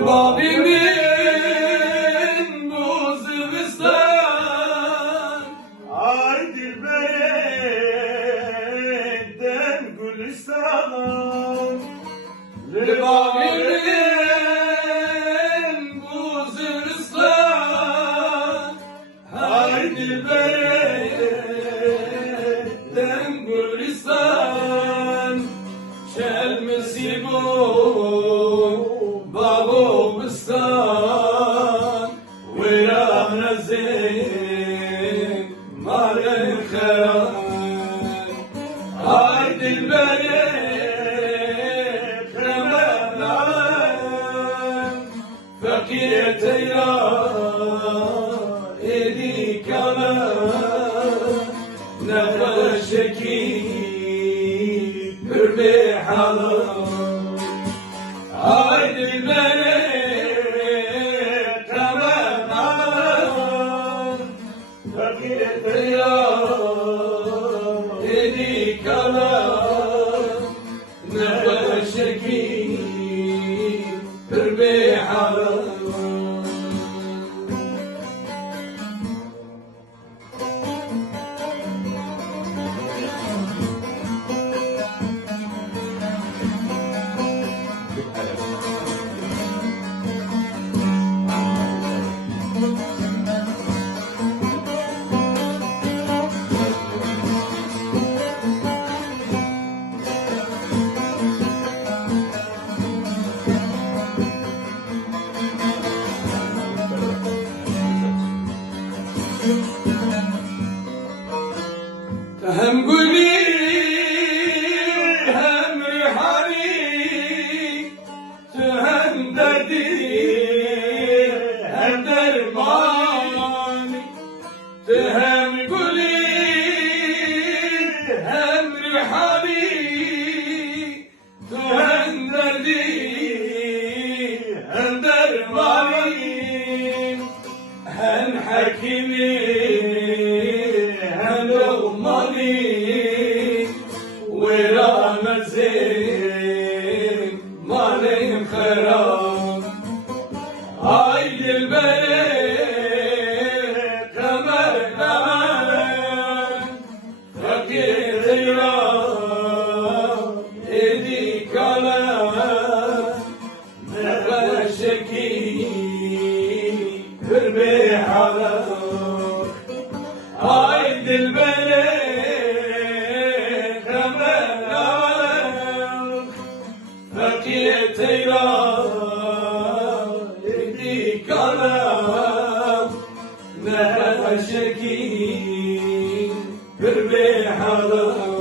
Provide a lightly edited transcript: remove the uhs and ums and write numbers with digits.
Babimin bu zıvıstan, Ay dilberetten Gülistan'a. Babimin bu zıvıstan, Ay dilberetten Gülistan, çelmesi bu babu bistan, virane zin malen kharan. Ay dilbere khemen fakirete ya edi kalan nefeşeki pür be halan. Ay dilbere khemen fakirete ya edi kalan nefeşeki pür be halan. Hem gülü hem rihani, hem derdi hem dermani. Hem gülü hem rihani, hem derdi hem dermani. Hem hakimi hem Rahmani, virane zin malen kharan. Ay dilbere khemen fakir ya edi kalan nefeşeki pür be halan. Ay dilbere khemen fakirete ya edi kalan nefeşeki pür be halan.